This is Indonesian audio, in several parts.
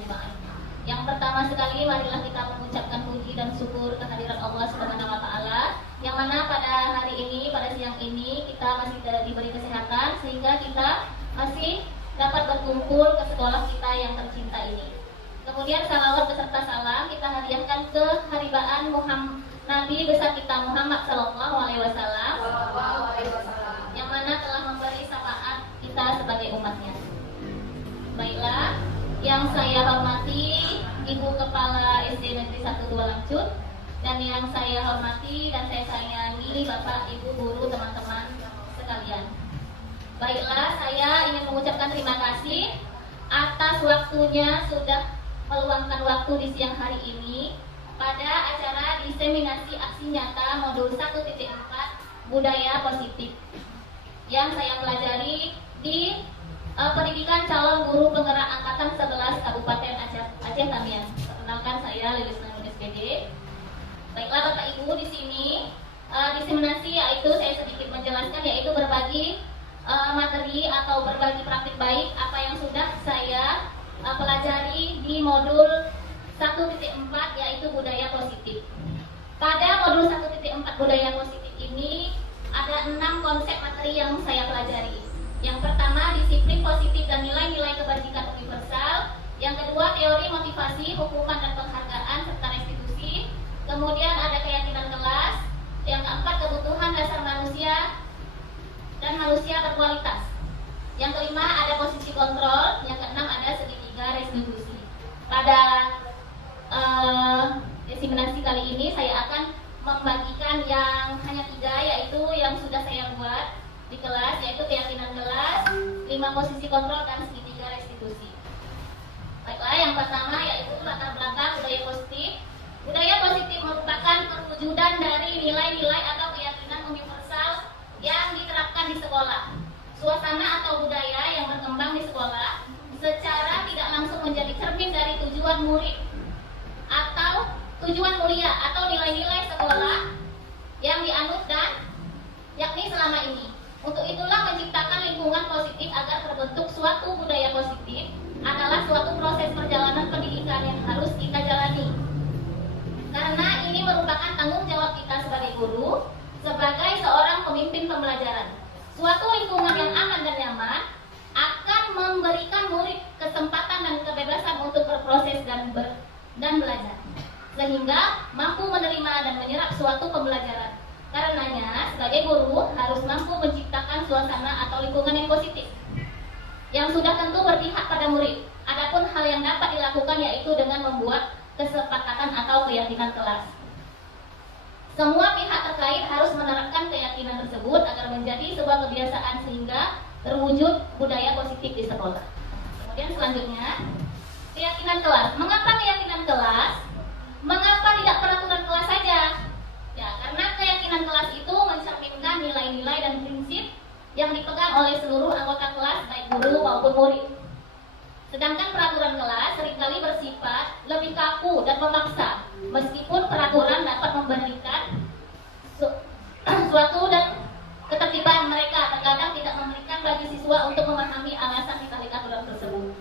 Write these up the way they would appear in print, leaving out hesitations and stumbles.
ajma'in. Yang pertama sekali, marilah kita mengucapkan puji dan syukur kehadirat Allah Subhanahu wa taala, yang mana pada hari ini, pada siang ini kita masih diberi kesehatan sehingga kita masih dapat berkumpul ke sekolah kita yang tercinta ini. Kemudian salawat beserta salam kita hadiahkan ke haribaan Nabi besar kita Muhammad Sallallahu Alaihi Wasallam, yang mana telah memberi syafaat kita sebagai umatnya. Baiklah, yang saya hormati Ibu Kepala SD Negeri 1 Dua Langcut, dan yang saya hormati dan saya sayangi Bapak, Ibu, guru, teman-teman sekalian. Baiklah, saya ingin mengucapkan terima kasih atas waktunya sudah meluangkan waktu di siang hari ini pada acara diseminasi aksi nyata modul 1.4 budaya positif yang saya pelajari di pendidikan calon guru penggerak angkatan 11 Kabupaten Aceh Tamiang. Perkenalkan, saya Lilis Namun SPG. Baiklah Bapak Ibu, di sini diseminasi yaitu saya sedikit menjelaskan, yaitu berbagi materi atau berbagi praktik baik apa yang sudah saya pelajari di modul 1.4 yaitu budaya positif. Pada modul 1.4 budaya positif ini ada 6 konsep materi yang saya pelajari. Yang pertama, disiplin positif dan nilai-nilai kebajikan universal. Yang kedua, teori motivasi, hukuman dan penghargaan serta restitusi. Kemudian ada keyakinan kelas. Yang keempat, kebutuhan dasar manusia dan manusia berkualitas. Yang kelima, ada posisi kontrol. Yang keenam, ada segitiga restitusi. Pada diseminasi kali ini saya akan membagikan yang hanya 3, yaitu yang sudah saya buat di kelas, yaitu keyakinan kelas, 5 posisi kontrol, dan segitiga restitusi. Baiklah, yang pertama yaitu latar belakang budaya positif. Budaya positif merupakan perwujudan dari nilai-nilai atau keyakinan universal yang diterapkan di sekolah. Suasana atau budaya yang berkembang di sekolah secara tidak langsung menjadi cermin dari tujuan murid atau tujuan mulia atau nilai-nilai sekolah yang dianut dan yakni selama ini. Untuk itulah menciptakan lingkungan positif agar terbentuk suatu budaya positif adalah suatu proses perjalanan pendidikan yang harus kita jalani. Karena ini merupakan tanggung jawab kita sebagai guru, sebagai seorang pemimpin pembelajaran. Suatu lingkungan yang aman dan nyaman akan memberikan murid kesempatan dan kebebasan untuk berproses dan belajar, sehingga mampu menerima dan menyerap suatu pembelajaran. Karenanya, sebagai guru harus mampu menciptakan suasana atau lingkungan yang positif, yang sudah tentu berpihak pada murid. Adapun hal yang dapat dilakukan yaitu dengan membuat kesepakatan atau keyakinan kelas. Semua pihak terkait harus menerapkan keyakinan tersebut agar menjadi sebuah kebiasaan sehingga terwujud budaya positif di sekolah. Kemudian selanjutnya, keyakinan kelas. Mengapa keyakinan kelas? Mengapa tidak peraturan kelas saja? Ya, karena keyakinan kelas itu mencerminkan nilai-nilai dan prinsip yang dipegang oleh seluruh anggota kelas, baik guru maupun murid. Sedangkan peraturan kelas seringkali bersifat lebih kaku dan memaksa, meskipun peraturan dapat memberikan suatu dan ketertiban, mereka terkadang tidak memberikan bagi siswa untuk memahami alasan dibalik aturan tersebut.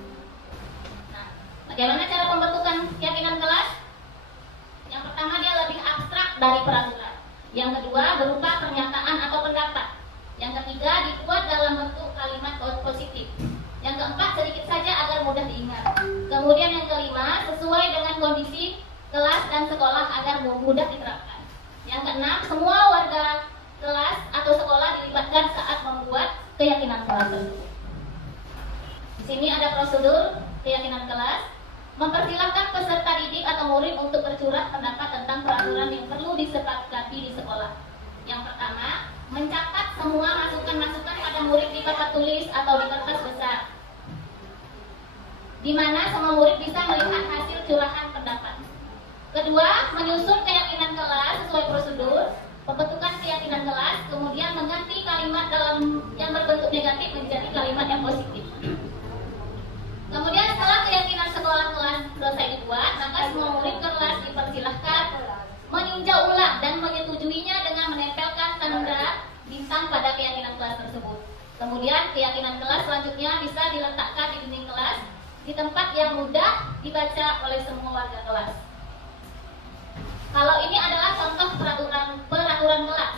Nah, bagaimana cara pembentukan keyakinan kelas? Yang pertama, dia lebih abstrak dari peraturan. Yang kedua, berupa pernyataan atau pendapat. Yang ketiga, dibuat dalam bentuk kalimat positif. Yang keempat, sedikit saja agar mudah diingat. Kemudian yang kelima, sesuai dengan kondisi kelas dan sekolah agar mudah diterapkan. Yang keenam, semua warga kelas atau sekolah dilibatkan saat membuat keyakinan kelas tersebut. Di sini ada prosedur keyakinan kelas. Mempersilahkan peserta didik atau murid untuk bercurah pendapat tentang peraturan yang perlu disepakati di sekolah. Yang pertama, mencatat semua masukan-masukan pada murid di papan tulis atau di kertas besar, di mana semua murid bisa melihat hasil curahan pendapat. Kedua, menyusun keyakinan kelas sesuai prosedur pembentukan keyakinan kelas, kemudian mengganti kalimat dalam yang berbentuk negatif menjadi kalimat yang positif. Kemudian setelah keyakinan sekolah kelas selesai dibuat, maka semua murid kelas dipersilahkan meninjau ulang dan menyetujuinya dengan menempelkan tanda bintang pada keyakinan kelas tersebut. Kemudian keyakinan kelas selanjutnya bisa diletakkan di dinding kelas di tempat yang mudah dibaca oleh semua warga kelas. Kalau ini adalah contoh peraturan kelas.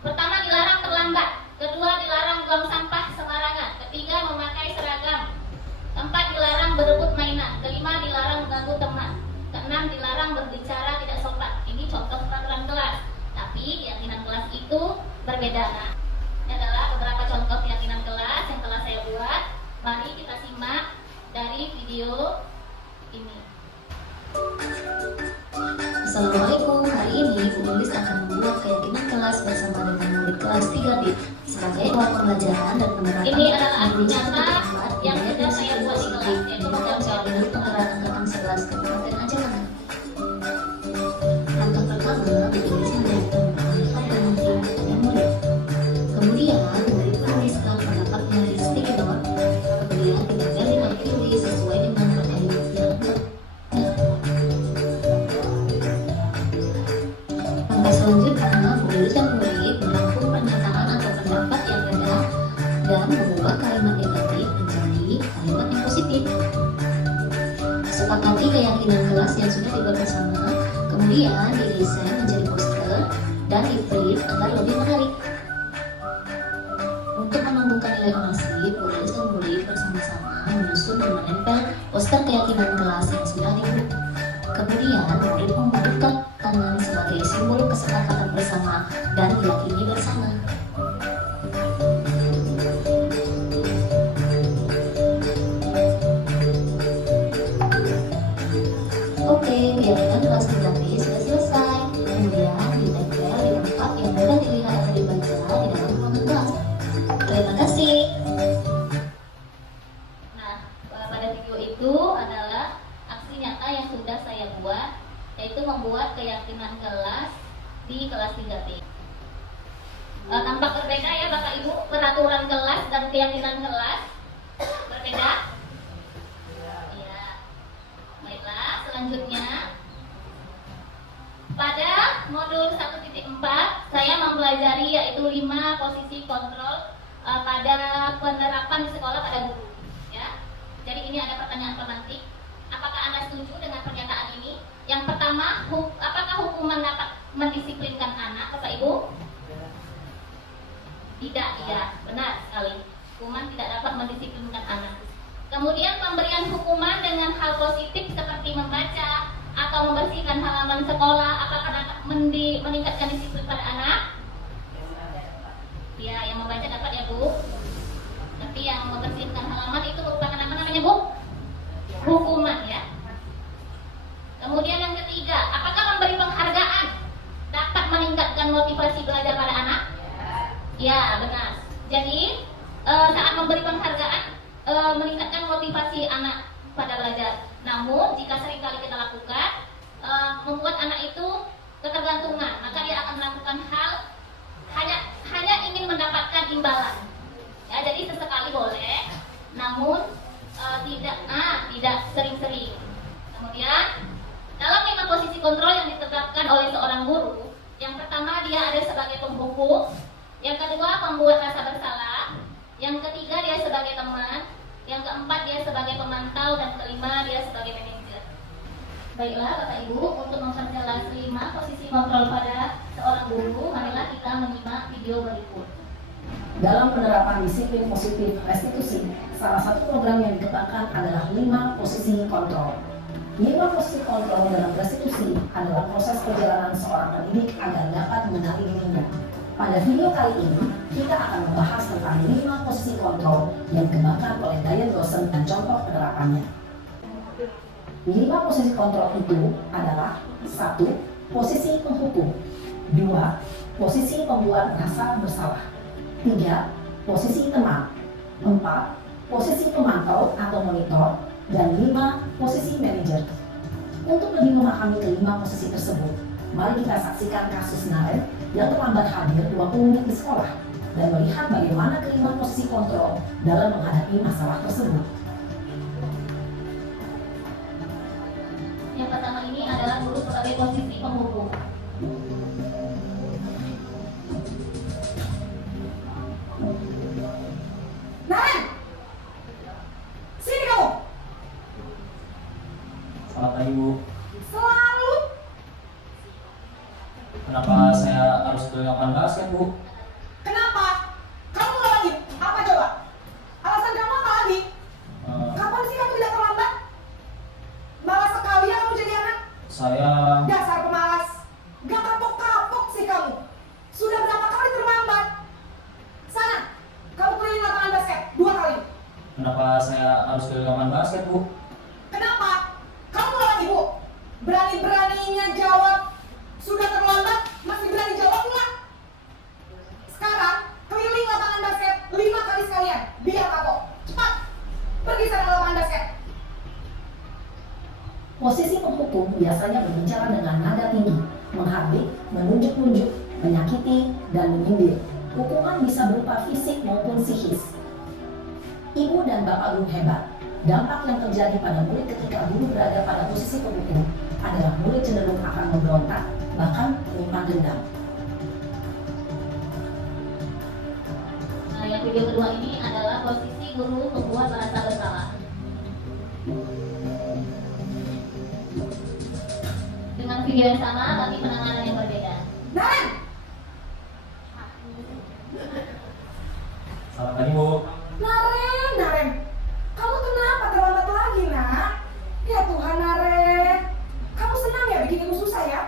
Pertama, dilarang terlambat. Kedua, dilarang buang sampah sembarangan. Ketiga, memakai seragam. Keempat, dilarang berebut mainan. Kelima, dilarang mengganggu teman. Keenam, dilarang berbicara tidak sopan. Ini contoh peraturan kelas. Tapi keyakinan kelas itu berbeda. Nah, ini adalah beberapa contoh keyakinan kelas yang telah saya buat. Mari kita simak dari video ini. Assalamualaikum, hari ini Bu Lilis akan membuat keyakinan kelas bersama dengan murid kelas 3B sebagai ruang pembelajaran dan penerapan. Ini adalah aksi nyata yang sudah saya buat di kelas, yaitu menjawab dari penggerak angkatan 11 Kabupaten Aceh Tengah. Langkah pertama, Bu Lilis menyiapkan pendapat dan mengirimkannya murid. Kemudian murid menuliskan pendapatnya di sticky note. Kemudian tinggal dipilih sesuai dengan pertanyaan yang selanjutnya, Bu Lilis dan murid merangkum pernyataan atau pendapat yang rendah dan mengubah kalimat negatif menjadi kalimat yang positif. Sepakati keyakinan kelas yang sudah dibuat bersama, kemudian didesain menjadi poster dan di-print agar lebih menarik. Untuk menumbuhkan nilai masif, Bu Lilis dan murid bersama-sama menyusun dan menempel poster keyakinan kelas yang sudah dibuat. Kemudian murid membutuhkan tangan sebagai simbol kesepakatan bersama dan diyakini bersama. Oke, keyakinan kelas 3B sudah selesai. Kemudian ditempel di tempat yang mudah dilihat dan dibaca di dalam ruangan kelas. Terima kasih. Nah, pada video itu adalah aksi nyata yang sudah saya buat, yaitu membuat keyakinan kelas di kelas 3B. Tampak berbeda ya Bapak Ibu, peraturan kelas dan keyakinan kelas berbeda. Ya. Baiklah, selanjutnya pada modul 1.4 saya mempelajari yaitu 5 posisi kontrol pada penerapan di sekolah pada guru. Ya. Jadi ini ada pertanyaan pemantik. Apakah Anda setuju dengan pernyataan ini? Yang pertama, apakah hukuman dapat mendisiplinkan anak, Bapak Ibu? Tidak, ya, benar sekali. Hukuman tidak dapat mendisiplinkan anak. Kemudian pemberian hukuman dengan hal positif seperti membaca atau membersihkan halaman sekolah, apakah dapat meningkatkan disiplin pada anak? Ya, yang membaca dapat ya Bu. Tapi yang membersihkan halaman itu merupakan apa namanya Bu? Hukuman ya. Kemudian yang ketiga, apakah memberi penghargaan dapat meningkatkan motivasi belajar pada anak? Ya, benar. Jadi saat memberi penghargaan meningkatkan motivasi anak pada belajar. Namun jika seringkali kita lakukan membuat anak itu ketergantungan, maka dia akan melakukan hal hanya ingin mendapatkan imbalan. Ya, jadi sesekali boleh, namun tidak sering-sering. Kemudian dalam 5 posisi kontrol yang ditetapkan oleh seorang guru, yang pertama dia ada sebagai pembuku, yang kedua pembuat rasa bersalah, yang ketiga dia sebagai teman, yang keempat dia sebagai pemantau, dan kelima dia sebagai manajer. Baiklah Bapak Ibu, untuk memperjelas 5 posisi kontrol pada seorang guru, marilah kita menyimak video berikut. Dalam penerapan disiplin positif restitusi, salah satu program yang dikembangkan adalah 5 posisi kontrol. 5 posisi kontrol dalam restitusi adalah proses perjalanan seorang pendidik agar dapat mengenali dirinya. Pada video kali ini, kita akan membahas tentang 5 posisi kontrol yang dikembangkan oleh Diane Dawson dan contoh penerapannya. 5 posisi kontrol itu adalah 1. Posisi penghukum, 2. Posisi pembuat rasa bersalah, 3. Posisi teman, 4. Posisi pemantau atau monitor, dan 5. Posisi manajer. Untuk lebih memahami kelima posisi tersebut, mari kita saksikan kasus Naren yang terlambat hadir 20 menit di sekolah dan melihat bagaimana kelima posisi kontrol dalam menghadapi masalah tersebut. Yang pertama ini adalah guru sebagai posisi penghukum. Naren! Sini kamu! Selamat pagi Bu. Selalu. Kenapa saya harus ke lapangan basket Bu? Kenapa? Kamu nggak lagi? Apa coba? Alasan kamu apa lagi? Eh, Kapan sih kamu tidak terlambat? Malas sekali ya kamu jadi anak. saya Dasar pemalas. Gak kapok-kapok sih kamu. Sudah berapa kali terlambat? Sana, kamu keliling lapangan basket 2 kali. kenapa saya harus ke lapangan basket Bu? Kenapa? Kamu nggak lagi bu? Berani-beraninya jawab. Sudah terlambat, masih berani jawab nggak? Sekarang, keliling lapangan basket 5 kali sekalian. Biar kapok. Cepat, pergi sana lapangan basket. Posisi penghukum biasanya berbicara dengan nada tinggi, menghardik, menunjuk-nunjuk, menyakiti, dan menyindir. Hukuman bisa berupa fisik maupun psikis. Ibu dan bapak guru hebat. Dampak yang terjadi pada murid ketika guru berada pada posisi penghukum adalah murid cenderung akan memberontak, bahkan menyimpan dendam. Nah, yang video kedua ini adalah posisi guru membuat merasa bersalah. Dengan video yang sama, tapi penanganan yang berbeda. Naren! Selamat pagi Bu. Naren! Kamu kenapa terlambat lagi, nak? Ya Tuhan, Naren. Kamu senang ya bikin ibu susah ya?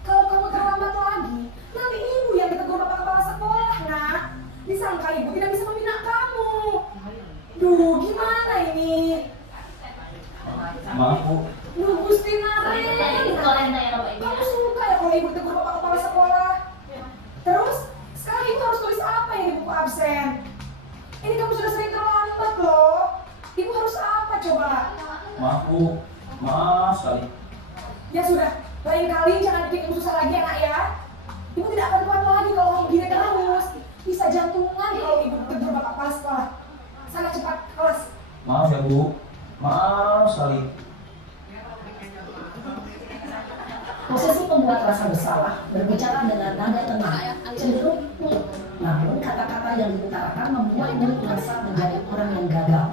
Kalau kamu terlambat lagi, nanti ibu yang ditegur bapak kepala sekolah, nak. Disangka ibu tidak bisa membina kamu. Duh, gimana ini? Maaf Bu. Duh, Gusti Tadi Naren. sekolah yang tanya Bapak Ibu Kamu ya. suka ya kalau ibu tegur bapak kepala sekolah? Terus, sekarang ibu harus tulis apa yang di buku absen? Ini kamu sudah sering terlambat loh. Ibu harus apa coba? Maaf Bu. Maaf sekali. Ya sudah, lain kali jangan bikin ibu susah lagi anak ya. Ibu tidak akan kuat lagi kalau kamu gini terus. Bisa jantungan kalau ibu tegur bapak kepala sekolah. Sana cepat kelas. Maaf ya Bu. Maaf sekali. Posisi pembuat rasa bersalah berbicara dengan nada tenang, cenderung cool. Namun kata-kata yang diutarakan membuat murid merasa menjadi orang yang gagal,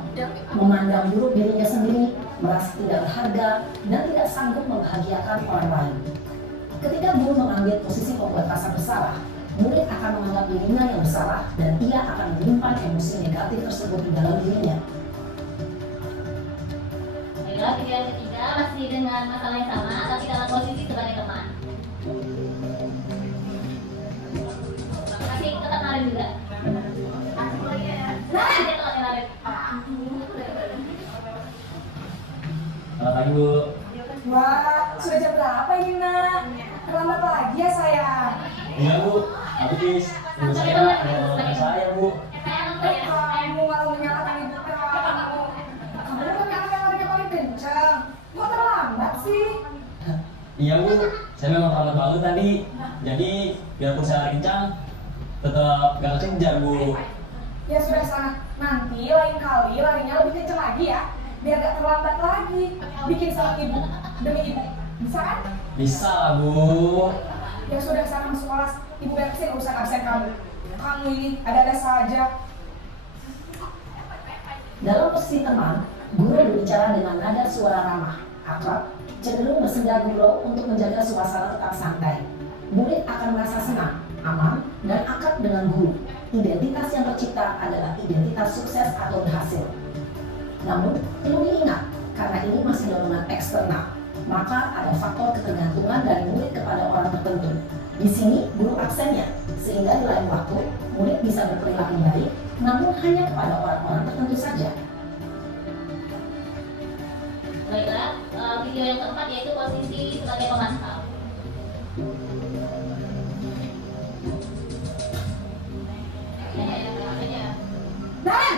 memandang buruk dirinya sendiri, merasa tidak berharga, dan tidak sanggup membahagiakan orang lain. Ketika guru mengambil posisi pembuat rasa bersalah, murid akan menganggap dirinya yang bersalah dan ia akan menyimpan emosi negatif tersebut di dalam dirinya. Baiklah, video yang ketiga masih dengan masalah yang sama, tapi dalam posisi sebagai teman. Kasih tetap Naren juga. Kasih dia temannya Naren. Selamat pagi Bu. Wah, sudah jam berapa ini nak? Terlambat lagi ya sayang. Iya Bu. Habis. Ibu saya ada saya Bu. Kamu malah menyalahkan ibu kamu. Kamu kan anak-anaknya paling kencang. Kok terlambat sih? Iya Bu. Saya memang terlambat banget tadi. Jadi biarpun saya kencang, tetap gak kejar Bu. Ya sudah sana. Nanti lain kali larinya lebih kencang lagi ya. Biar gak terlambat lagi. Bikin salah ibu demi ibu. Bisa kan? Bisa lah Bu. Ya sudah sana masuk kelas. Ibu beresin urusan absen kamu. Kamu ini ada-ada saja. Dalam posisi teman, guru berbicara dengan nada suara ramah, akrab, cenderung bersenda gurau untuk menjaga suasana tetap santai. Murid akan merasa senang, aman, dan akrab dengan guru. Identitas yang tercipta adalah identitas sukses atau berhasil. Namun, perlu diingat, karena ini masih dorongan eksternal, maka ada faktor ketergantungan dari murid kepada orang tertentu. Di sini, guru absennya, sehingga di lain waktu, murid bisa berperilaku baik, namun hanya kepada orang-orang tertentu saja. Baiklah, video yang keempat yaitu posisi sebagai pemantau. Dan,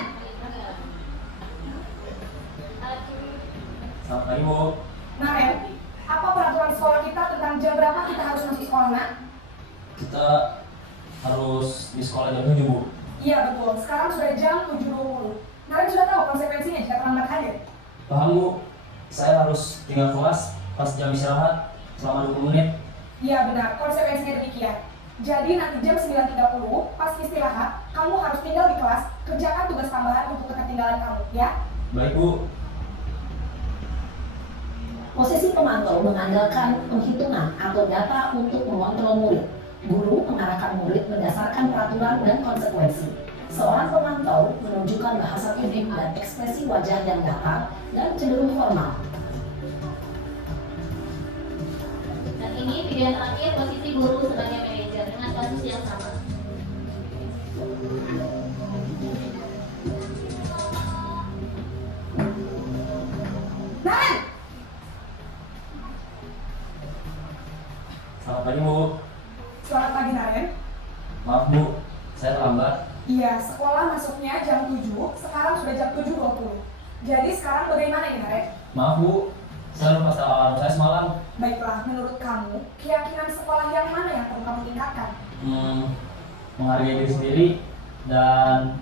Selamat pagi Bu. Naren, apa peraturan sekolah kita tentang jam berapa kita harus masuk sekolah, nak? Kita harus di sekolah jam 7 Bu. Iya betul, sekarang sudah jam 7.20. Naren sudah tahu konsekuensinya jika terlambat hadir? Paham Bu. Saya harus tinggal kelas pas jam istirahat selama 20 menit. Iya benar, konsekuensinya demikian. Jadi nanti jam 9.30 pas istirahat, kamu harus tinggal di kelas, kerjakan tugas tambahan untuk ketertinggalan kamu, ya? Baik Bu. Posisi pemantau mengandalkan penghitungan atau data untuk mengontrol murid. Guru mengarahkan murid berdasarkan peraturan dan konsekuensi. Seorang pemantau menunjukkan bahasa tubuh dan ekspresi wajah yang datar dan cenderung formal. Dan ini video yang terakhir, posisi guru sebagai manajer dengan kasus yang sama. Naren! Selamat pagi Bu. Selamat pagi Naren. Maaf Bu, saya terlambat. Iya, sekolah masuknya jam 7, sekarang sudah jam 7.20. Jadi sekarang bagaimana ini Naren? Maaf Bu, saya lupa setel alarm saya semalam. Baiklah, menurut kamu, keyakinan sekolah yang mana yang perlu kamu tingkatkan? Menghargai diri sendiri dan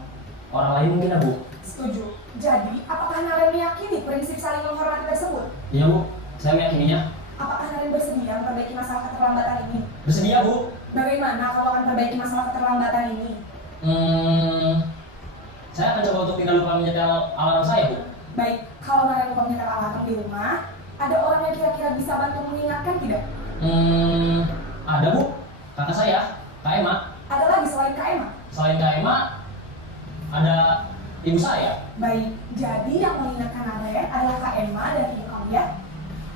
orang lain mungkin ya Bu. Setuju. Jadi, apakah Naren meyakini prinsip saling menghormati tersebut? Iya Bu, saya meyakininya. Apakah Naren bersedia memperbaiki masalah keterlambatan ini? Bersedia Bu. Bagaimana kalau akan memperbaiki masalah keterlambatan ini? Saya akan coba untuk tidak lupa menyetel alarm saya Bu. Baik, kalau Naren lupa menyetel alarm di rumah, ada orang yang kira-kira bisa bantu mengingatkan tidak? Ada Bu, kakak saya, Kak Emma. Ada lagi selain Kak Emma? Selain Kak Emma, ada ibu saya. Baik, jadi yang mengingatkan Naren adalah Kak Emma dan ibu kamu ya.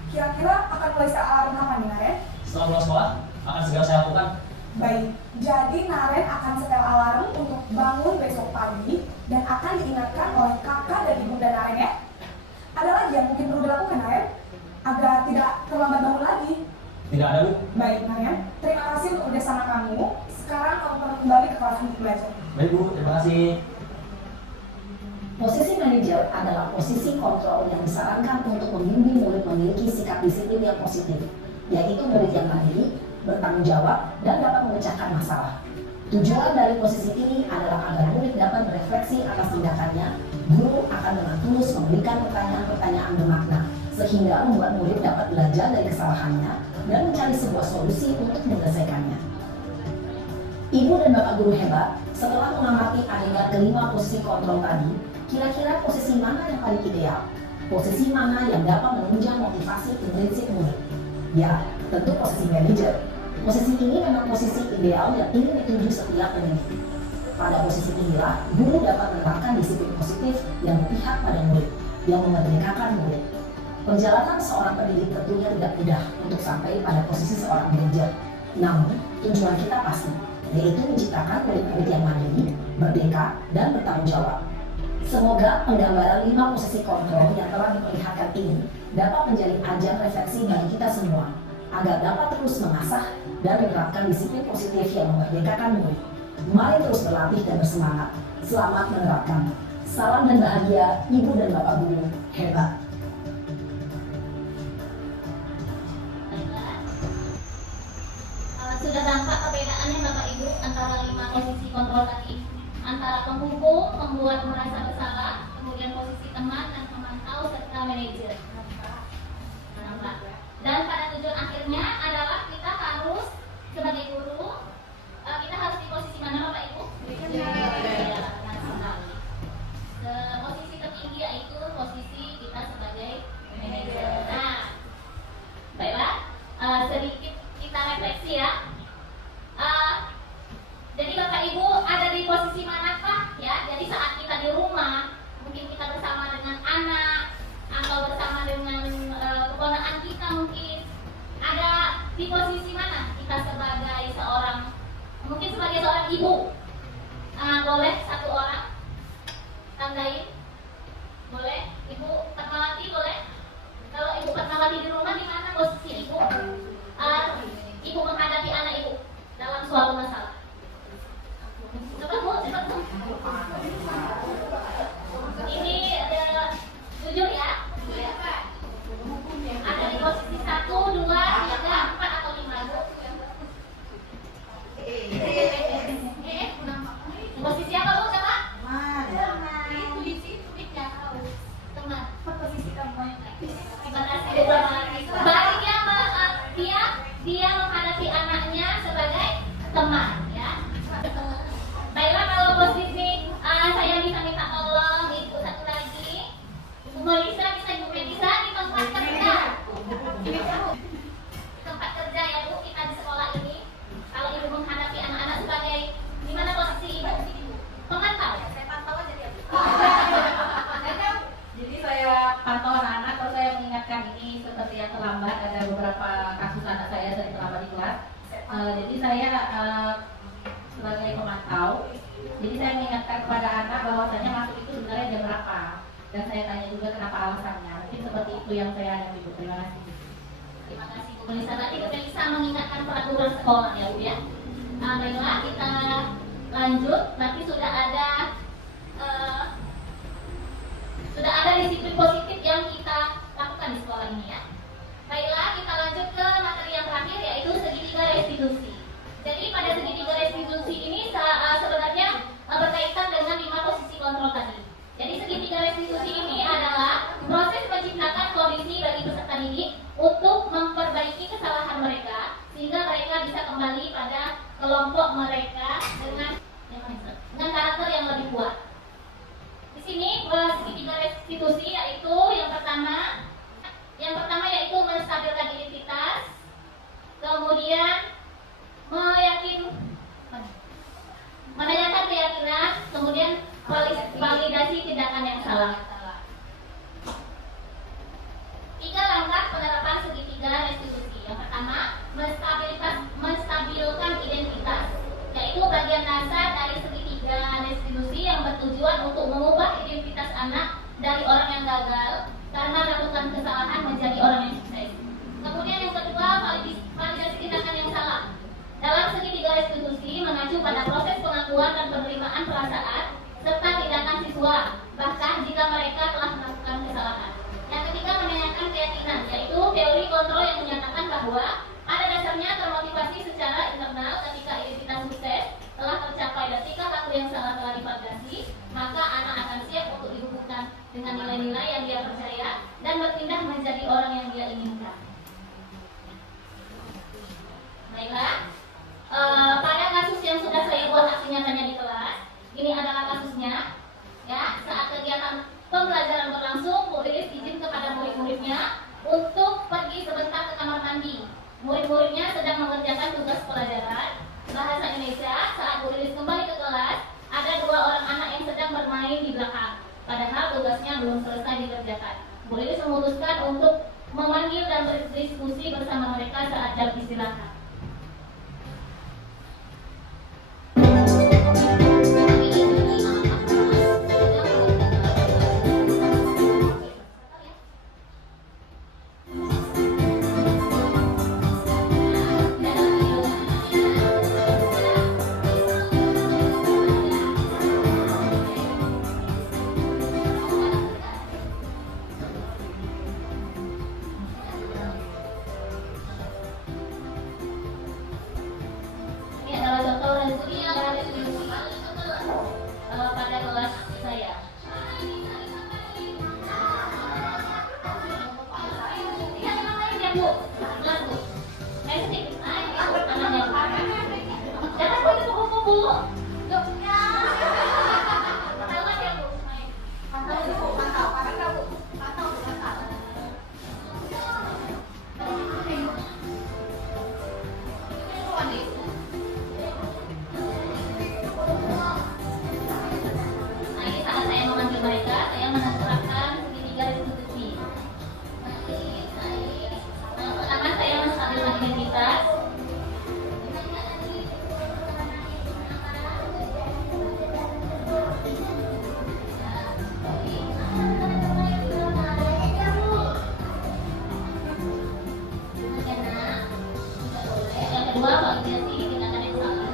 Kira-kira akan mulai setel alarm kapan nih Naren? Setelah pulang sekolah, akan segera saya lakukan. Baik, jadi Naren akan setel alarm untuk bangun besok pagi dan akan diingatkan oleh kakak dan ibu dan Naren ya. Ada lagi yang mungkin perlu dilakukan Naren agar tidak terlambat bangun lagi? Tidak ada Bu. Baik Naren, terima kasih untuk kerjasama kamu. Sekarang kamu perlu kembali ke kelas untuk belajar. Baik Bu, terima kasih. Posisi manajer adalah posisi kontrol yang disarankan untuk membimbing murid memiliki sikap disiplin yang positif, yaitu murid yang mandiri, bertanggung jawab, dan dapat memecahkan masalah. Tujuan dari posisi ini adalah agar murid dapat berefleksi atas tindakannya. Guru akan dengan tulus memberikan pertanyaan-pertanyaan bermakna, sehingga membuat murid dapat belajar dari kesalahannya dan mencari sebuah solusi untuk menyelesaikannya. Ibu dan Bapak guru hebat, setelah mengamati adegan kelima posisi kontrol tadi, kira-kira posisi mana yang paling ideal? Posisi mana yang dapat menunjang motivasi intrinsik murid? Ya, tentu posisi manajer. Posisi ini memang posisi ideal yang ingin dituju setiap pendidik. Pada posisi inilah, guru dapat menerapkan disiplin positif yang berpihak pada murid, yang memerdekakan murid. Perjalanan seorang pendidik tentunya tidak mudah untuk sampai pada posisi seorang manajer. Namun, tujuan kita pasti, yaitu menciptakan murid-murid yang mandiri, merdeka, dan bertanggung jawab. Semoga penggambaran 5 posisi kontrol yang telah diperlihatkan ini dapat menjadi ajang refleksi bagi kita semua, agar dapat terus mengasah dan menerapkan disiplin positif yang memerdekakan murid. Mari terus berlatih dan bersemangat. Selamat menerapkan. Salam dan bahagia, Ibu dan Bapak guru hebat. Sudah tampak perbedaannya Bapak Ibu antara 5 posisi kontrol tadi, antara penghukum, membuat merasa bersalah, kemudian posisi teman dan pemantau serta manajer. Nampak. Dan pada tujuan akhirnya adalah kita harus sebagai guru, kita harus di posisi mana Bapak Ibu? Ya, posisi tertinggi yaitu posisi kita sebagai manajer. Nah, baiklah, sedikit kita refleksi ya. Jadi Bapak Ibu ada di posisi manakah ya? Jadi saat kita di rumah, mungkin kita bersama dengan anak atau bersama dengan keponakan kita, mungkin ada di posisi mana kita sebagai seorang, mungkin sebagai seorang ibu. Boleh satu orang tandain? Boleh? Ibu Fatmawati boleh? Kalau Ibu Fatmawati di rumah, di mana posisi Ibu? Ibu menghadapi anak Ibu dalam suatu masalah. Cepat Bu, cepat Bu. Ini jujur ya. Ada di posisi 1, 2, 3, 4 atau 5 Bu. Posisi apa Bu? Coba. kepada anak bahwasanya masuk itu sebenarnya jam berapa, dan saya tanya juga kenapa alasannya. Mungkin seperti itu yang saya ada, Ibu. Terima kasih. Terima kasih Bu Melisa. Tadi Bu Melisa mengingatkan peraturan sekolah ya Bu ya. Baiklah, kita lanjut. Nanti sudah ada disiplin positif yang kita lakukan di sekolah ini ya. Baiklah, kita lanjut ke materi yang terakhir, yaitu segitiga restitusi. Jadi pada segitiga restitusi ini sebenarnya berkaitan dengan 5 posisi kontrol tadi. Jadi segitiga restitusi ini adalah proses menciptakan kondisi bagi peserta didik untuk memperbaiki kesalahan mereka sehingga mereka bisa kembali pada kelompok mereka dengan karakter yang lebih kuat. Di sini segitiga restitusi yaitu yang pertama yaitu menstabilkan identitas, kemudian menanyakan keyakinan, kemudian validasi tindakan yang salah. 3 langkah penerapan segitiga restitusi. Yang pertama, menstabilkan identitas, yaitu bagian dasar dari segitiga restitusi yang bertujuan untuk mengubah identitas anak dari orang yang gagal karena melakukan kesalahan menjadi orang yang sukses. Kemudian yang kedua, validasi tindakan yang salah. Dalam segitiga restitusi mengacu pada proses pengakuan dan penerimaan perasaan serta tindakan siswa, bahkan jika mereka telah melakukan kesalahan. Yang ketiga, menanyakan keyakinan, yaitu teori kontrol yang menyatakan bahwa pada dasarnya termotivasi secara internal ketika identitas sukses telah tercapai dan ketika laku yang salah telah divalidasi, maka anak akan siap untuk dihubungkan dengan nilai-nilai yang dia percaya dan berpindah menjadi orang yang dia inginkan. Baiklah, pada kasus yang sudah saya buat aksi nyatanya di kelas, ini adalah kasusnya. Ya, saat kegiatan pembelajaran berlangsung, Bu Lilis izin kepada murid-muridnya untuk pergi sebentar ke kamar mandi. Murid-muridnya sedang mengerjakan tugas pelajaran bahasa Indonesia. Saat Bu Lilis kembali ke kelas, ada 2 orang anak yang sedang bermain di belakang. Padahal tugasnya belum selesai dikerjakan. Bu Lilis memutuskan untuk memanggil dan berdiskusi bersama mereka saat jam istirahat. Pada kelas saya. Bu. Jangan kupu-kupu, Bu. Mereka, saya menerapkan segitiga restitusi. Yang pertama, saya menstabilkan identitas. Yang kedua, validasi tindakan yang salah.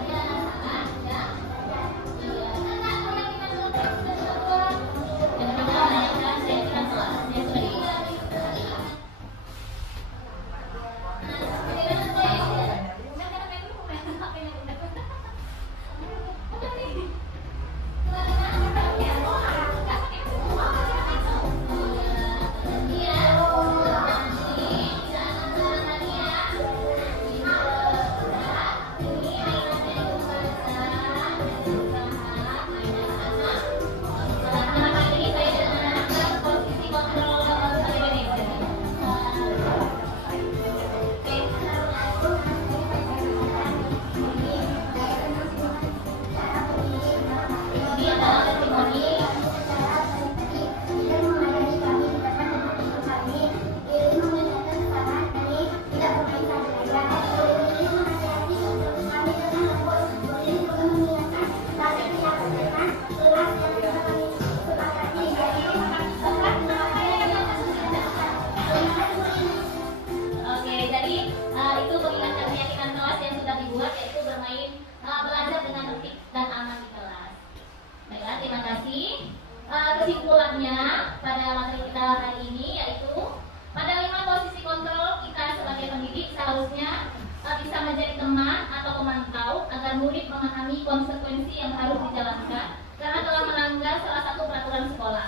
murid memahami konsekuensi yang harus dijalankan karena telah melanggar salah satu peraturan sekolah.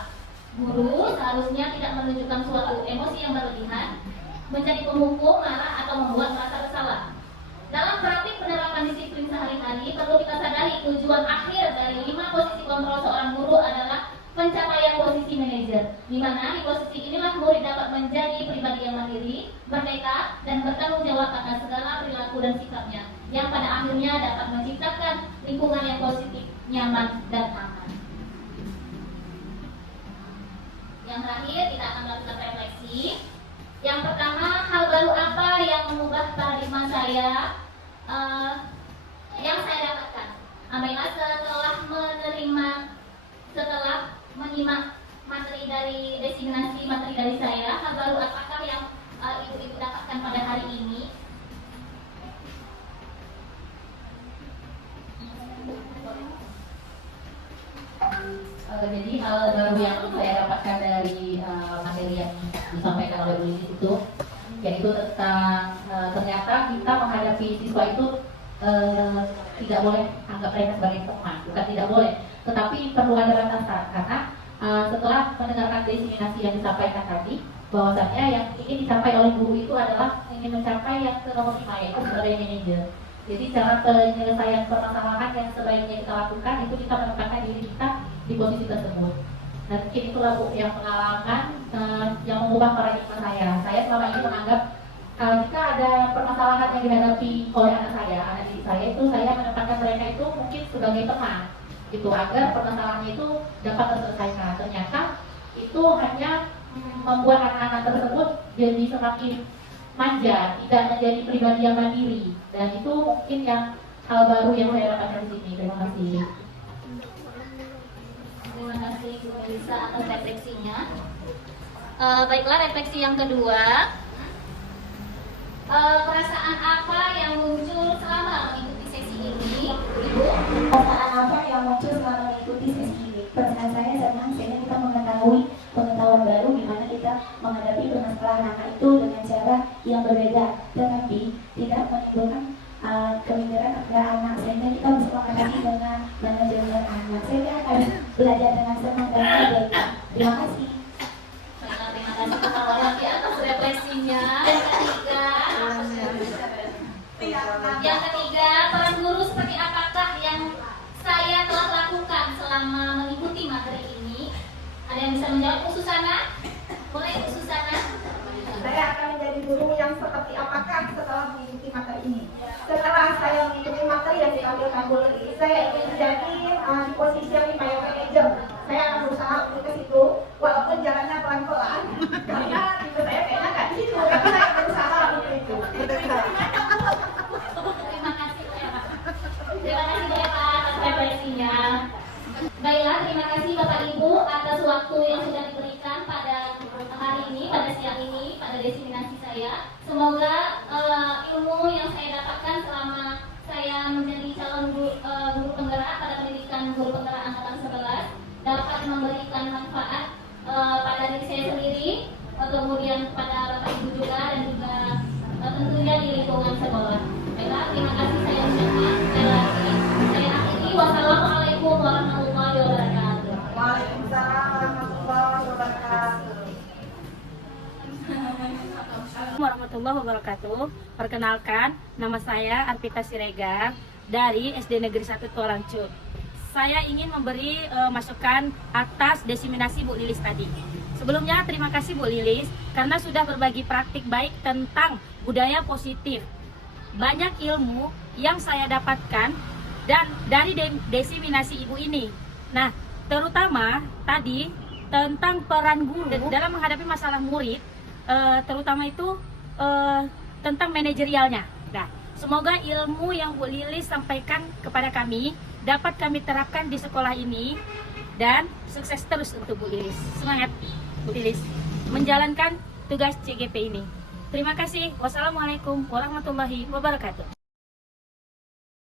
Guru seharusnya tidak menunjukkan suatu emosi yang berlebihan, menjadi pemukul, marah, atau membuat merasa bersalah. Dalam praktik penerapan disiplin sehari-hari, perlu kita sadari tujuan akhir dari 5 posisi kontrol seorang guru adalah pencapaian posisi manajer, di mana di posisi inilah murid dapat menjadi pribadi yang mandiri, merdeka, dan bertanggung jawab akan segala perilaku dan sikapnya, yang pada akhirnya dapat menciptakan lingkungan yang positif, nyaman, dan aman. Yang terakhir, kita akan melakukan refleksi. Yang pertama, hal baru apa yang mengubah paradigma saya yang saya dapatkan? Baiklah, setelah menyimak materi dari desiminasi materi dari saya, hal baru apakah yang ibu-ibu dapatkan pada hari ini? Jadi hal baru yang saya dapatkan dari materi yang disampaikan oleh Bu Lilis itu, yaitu tentang ternyata kita menghadapi siswa itu tidak boleh anggap mereka sebagai teman, bukan tidak boleh, tetapi perlu ada batasan. Karena setelah mendengarkan desiminasi yang disampaikan tadi, bahwasannya yang ingin dicapai oleh guru itu adalah ingin mencapai yang ke nomor 5, yaitu sebagai manajer. Jadi cara penyelesaian permasalahan yang sebaiknya kita lakukan itu kita menempatkan diri kita di posisi tersebut. Dan mungkin itulah Bu yang pengalaman yang mengubah paradigma saya. Saya selama ini menganggap jika ada permasalahan yang dihadapi oleh anak didik saya itu, saya menempatkan mereka itu mungkin sebagai teman, gitu, agar permasalahannya itu dapat terselesaikan. Ternyata itu hanya membuat anak-anak tersebut jadi semakin manja, tidak menjadi pribadi yang mandiri. Dan itu mungkin yang hal baru yang saya dapatkan di sini. Terima kasih. Terima kasih Bu Melisa atas refleksinya. Baiklah, refleksi yang kedua. Perasaan apa yang muncul selama mengikuti sesi ini, Ibu? Perasaan apa yang muncul selama mengikuti sesi ini? Perasaan saya senang sehingga kita mengetahui pengetahuan baru di mana kita menghadapi permasalahan anak itu dengan cara yang berbeda, tetapi tidak menimbulkan keminderan pada anak, sehingga kita bisa menghadapi dengan manajemen anak. Sehingga akan belajar dengan senang dan baik. Terima kasih. Baiklah, terima kasih kepada Wati atas refleksinya. Yang ketiga, peran guru seperti apakah yang saya telah lakukan selama mengikuti materi ini? Ada yang bisa menjawab? Bu Susana? Boleh Bu Susana? Saya akan menjadi guru yang seperti apakah setelah mengikuti materi ini? Setelah saya mengikuti materi yang ditampilkan Bu Lilis, saya ingin menjadi di posisi yang lima manager. Saya akan berusaha untuk ke situ, walaupun jalannya pelan-pelan, karena tipe saya kayaknya nggak di situ, tapi saya berusaha untuk itu. Terima kasih Bu Eva. Terima kasih Bu Eva atas refleksinya. Baiklah, terima kasih Bapak Ibu atas waktu yang sudah diberikan pada hari ini, pada siang ini, pada desiminasi saya. Semoga ilmu yang saya dapatkan selama saya menjadi calon guru penggerak pada pendidikan guru penggerak angkatan 11 dapat memberikan manfaat pada diri saya sendiri, kemudian kepada Bapak Ibu juga, dan juga tentunya di lingkungan sekolah. Baiklah, terima kasih saya ucapkan sekali lagi. Saya akhiri. Wassalamualaikum warahmatullahi wabarakatuh. Waalaikumsalam warahmatullahi wabarakatuh. Warahmatullahi wabarakatuh. Perkenalkan, nama saya Arpita Siregar dari SD Negeri 1 Tualancut. Saya ingin memberi masukan atas desiminasi Bu Lilis tadi. Sebelumnya terima kasih Bu Lilis karena sudah berbagi praktik baik tentang budaya positif. Banyak ilmu yang saya dapatkan dan dari desiminasi Ibu ini. Nah, terutama tadi tentang peran guru dalam menghadapi masalah murid, terutama itu tentang manajerialnya. Nah, semoga ilmu yang Bu Lilis sampaikan kepada kami dapat kami terapkan di sekolah ini, dan sukses terus untuk Bu Lilis. Semangat Bu Lilis menjalankan tugas CGP ini. Terima kasih. Wassalamualaikum warahmatullahi wabarakatuh.